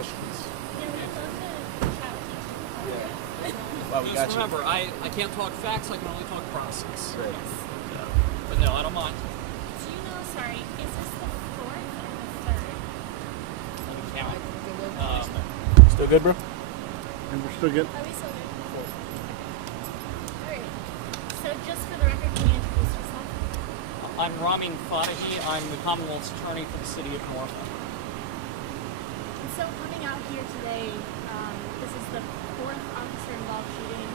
questions. Yeah, we'd love to chat with you. Yeah. Well, we got Just remember, I can't talk facts, I can only talk process. Right. Yes. But no, I don't mind. Do you know, sorry, is this the fourth or the third? Let me count. Still good, bro? And we're still good. Are we still good? Alright. So just for the record, can you introduce yourself? I'm Ramin Fadahi. I'm the Commonwealth's Attorney for the City of Norfolk. And so coming out here today, this is the fourth officer-involved shooting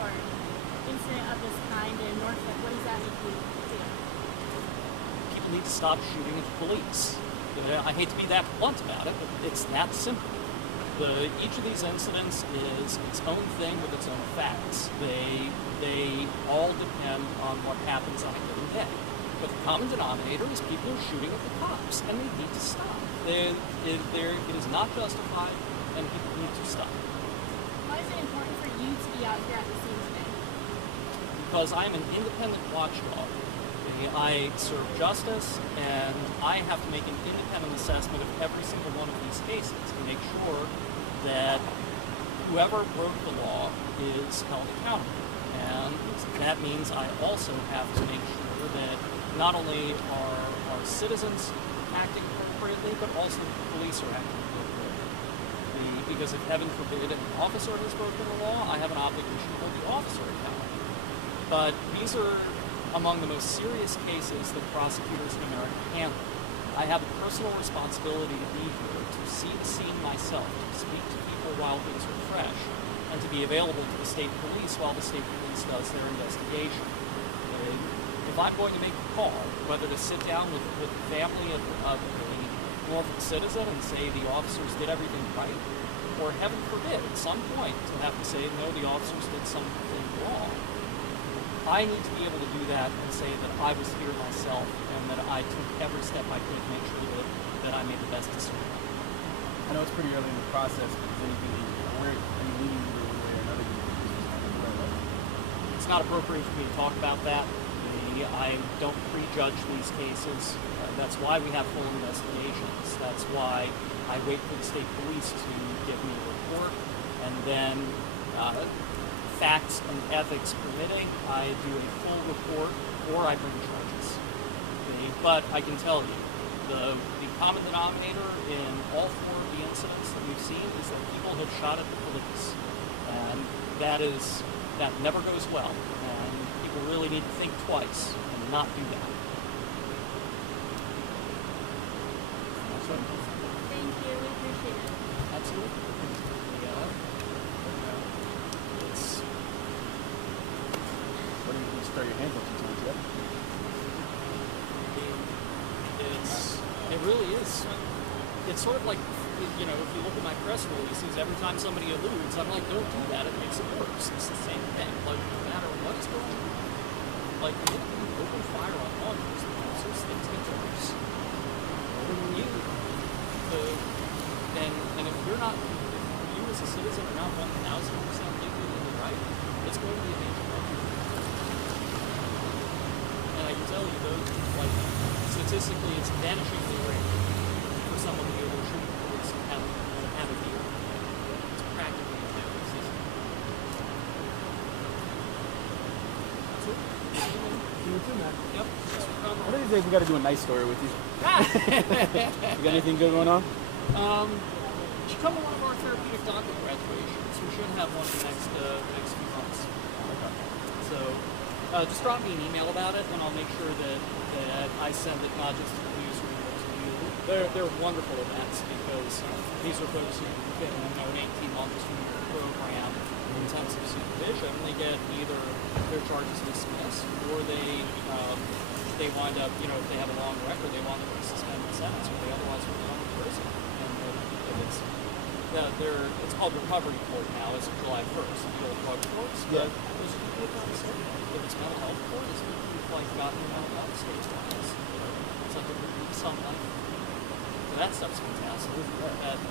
or incident of this kind in Norfolk. What does that make you do? People need to stop shooting at the police. I hate to be that blunt about it, but it's that simple. Each of these incidents is its own thing with its own facts. They all depend on what happens on a given day. But the common denominator is people are shooting at the cops, and they need to stop. It is not justified, and people need to stop. Why is it important for you to be out here at the scene today? Because I'm an independent watchdog. I serve justice, and I have to make an independent assessment of every single one of these cases to make sure that whoever broke the law is held accountable. And that means I also have to make sure that not only are our citizens acting appropriately, but also the police are acting appropriately. Because if, heaven forbid, an officer has broken the law, I have an obligation to hold the officer accountable. But these are among the most serious cases that prosecutors in America handle. I have a personal responsibility to be here, to see the scene myself, to speak to people while things are fresh, and to be available to the state police while the state police does their investigation. If I'm going to make a call, whether to sit down with the family of a Norfolk citizen and say the officers did everything right, or heaven forbid, at some point, to have to say, no, the officers did something wrong, I need to be able to do that and say that I was here myself and that I took every step I could to make sure that I made the best decision. I know it's pretty early in the process, but is anything where are you leaning either one way or another? It's not appropriate for me to talk about that. I don't prejudge these cases. That's why we have full investigations. That's why I wait for the state police to give me a report, and then facts and ethics permitting, I do a full report or I bring charges. But I can tell you, the common denominator in all four of the incidents that we've seen is that people have shot at the police. And that never goes well. And people really need to think twice and not do that. Thank you, we appreciate it. Absolutely. What do you start your hands up sometimes, yeah? It really is. It's sort of like, if you look at my press releases, every time somebody alludes, I'm like, don't do that, it makes it worse. It's the same thing. Like, no matter what is going on, like, the minute you open fire on law enforcement officers, things get worse. And if you're not, you as a citizen are not 1,000% legally in the right, it's going to be a major problem. And I can tell you, statistically, it's vanishingly rare for someone to be able to shoot the police and have a deal. It's practically impossible. That's it. You too, man. Yep. One of these days we got to do a nice story with you. You got anything good going on? You should come to one of our therapeutic doctor graduations. We should have one in the next few months. Okay. So just drop me an email about it, and I'll make sure that I send it not just to the newsroom, but to you. They're wonderful events because these are folks who've been in 18 months from your program, intensive supervision. They get either their charges dismissed, or they wind up, if they have a long record, they wind up with a suspended sentence, or they otherwise would go to prison. And it's called recovery court now as of July 1st, the old drug courts. Yeah. But there's a people on the city. There's mental health court. There's people who've gotten mental health stage trials. It's like a release on life. So that stuff's fantastic.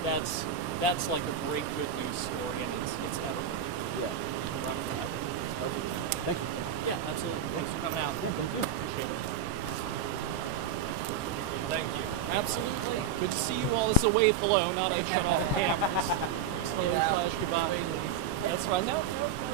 That's like a great good news story, and it's evergreen. Yeah. Thank you. Yeah, absolutely. Thanks for coming out. Yeah, thank you. Appreciate it. Thank you. Absolutely. Good to see you all. This is a wave hello, not a shut off cameras. Hello, Yeah. flash, goodbye. That's right. No, no, no.